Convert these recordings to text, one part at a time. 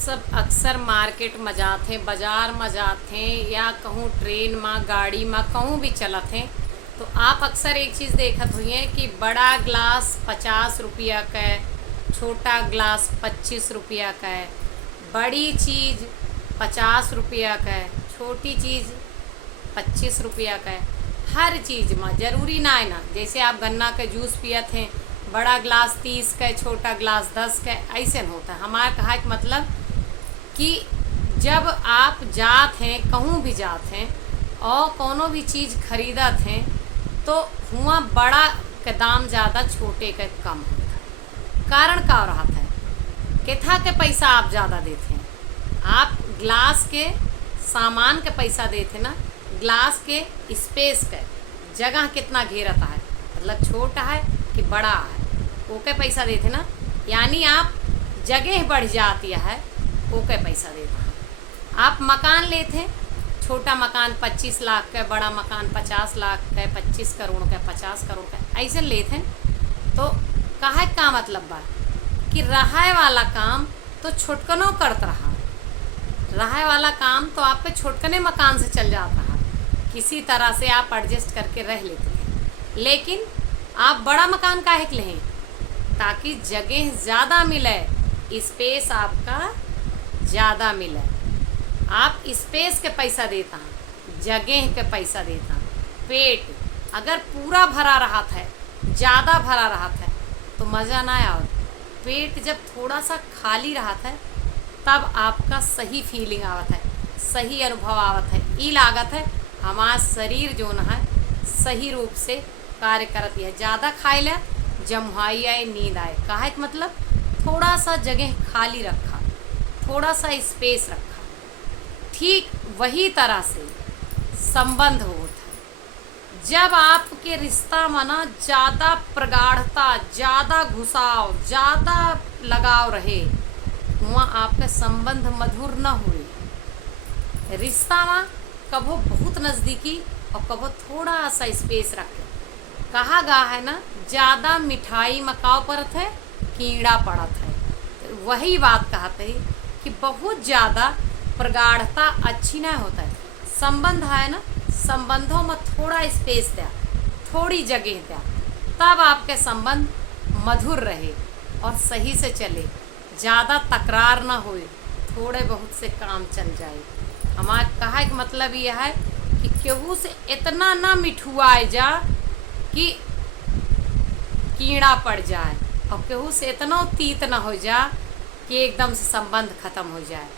सब अक्सर मार्केट में जाते, बाजार में जाते या कहूँ ट्रेन में, गाड़ी में, कहूँ भी चलत हैं तो आप अक्सर एक चीज़ देखत हुई है कि बड़ा ग्लास 50 रुपया का है, छोटा ग्लास 25 रुपया का है, बड़ी चीज़ 50 रुपया का है, छोटी चीज़ 25 रुपया का है। हर चीज़ में ज़रूरी ना है ना, जैसे आप गन्ना का जूस पियत हैं, बड़ा ग्लास 30 का है, छोटा ग्लास 10 का है, ऐसे न होता है। हमारा कहा कि मतलब कि जब आप जात हैं, कहूँ भी जात हैं और कोनो भी चीज़ खरीदत हैं तो हुआ बड़ा का दाम ज़्यादा, छोटे का कम होता है। कारण का रहा है केथा के पैसा आप ज़्यादा देते हैं, आप ग्लास के सामान के पैसा देते ना, ग्लास के स्पेस का जगह कितना घेरता है, मतलब छोटा है कि बड़ा है, ओके पैसा देते ना। यानी आप जगह बढ़ जाती है, ओके पैसा देते हैं। आप मकान लेते हैं, छोटा मकान 25 लाख का, बड़ा मकान 50 लाख का, 25 करोड़ का, 50 करोड़ का, ऐसे लेते हैं। तो कहा का मतलब बा कि रहाय वाला काम तो छोटकनों करत रहा, रहाय वाला काम तो आपके छोटकने मकान से चल जाता है, किसी तरह से आप एडजस्ट करके रह लेते हैं। लेकिन आप बड़ा मकान काहे के लें, ताकि जगह ज़्यादा मिले, स्पेस आपका ज़्यादा मिले। आप स्पेस के पैसा देता, जगह के पैसा देता। पेट अगर पूरा भरा रहा था, ज़्यादा भरा रहा था तो मज़ा ना आया। पेट जब थोड़ा सा खाली रहा था तब आपका सही फीलिंग आवत है, सही अनुभव आवत है। ई लागत है हमारा शरीर जो न है सही रूप से कार्य करती है। ज़्यादा खाए ले जमुहाई आए, नींद आए। काहे कि मतलब थोड़ा सा जगह खाली रखा, थोड़ा सा स्पेस रखा। ठीक वही तरह से संबंध होता है। जब आपके रिश्ता में ना ज़्यादा प्रगाढ़ता, ज़्यादा घुसाव, ज़्यादा लगाव रहे, वहाँ आपका संबंध मधुर न हुए। रिश्ता में कबो बहुत नज़दीकी और कबो थोड़ा सा स्पेस रखे। कहा गा है ना, ज़्यादा मिठाई मकाव परत है, कीड़ा पड़त है। तो वही बात कहते हैं कि बहुत ज़्यादा प्रगाढ़ता अच्छी ना होता है। संबंध है ना, संबंधों में थोड़ा स्पेस दिया, थोड़ी जगह दिया, तब आपके संबंध मधुर रहे और सही से चले, ज़्यादा तकरार ना होए, थोड़े बहुत से काम चल जाए। हमारा कहा कि मतलब यह है कि केहू से इतना ना मिठुआए जा कि कीड़ा पड़ जाए, और केहू से इतना तीत ना हो जा कि एकदम से संबंध खत्म हो जाए।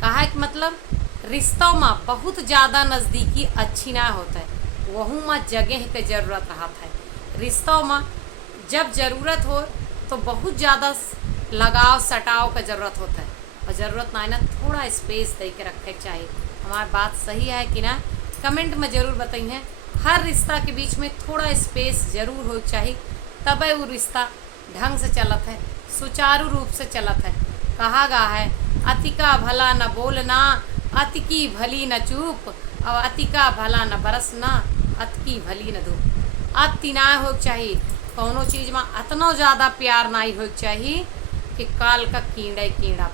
कहा कि मतलब रिश्तों में बहुत ज़्यादा नज़दीकी अच्छी ना होता है, वहू में जगह के ज़रूरत रहता है। रिश्तों में जब ज़रूरत हो तो बहुत ज़्यादा लगाव सटाव का ज़रूरत होता है, और ज़रूरत ना है ना, थोड़ा स्पेस दे के रखे चाहिए। हमारी बात सही है कि ना, कमेंट में ज़रूर बताइए। हर रिश्ता के बीच में थोड़ा स्पेस ज़रूर हो चाहिए, तब वो रिश्ता ढंग से चलत है, सुचारू रूप से चलत है। कहा गा है अति का भला न बोलना, अति की भली न चूप, और अति का भला न बरसना, अति की भली न धूप। अति ना हो चाहिए, कोनो चीज़ में इतना ज़्यादा प्यार ना हो चाहिए कि काल का कीड़ा कीड़ा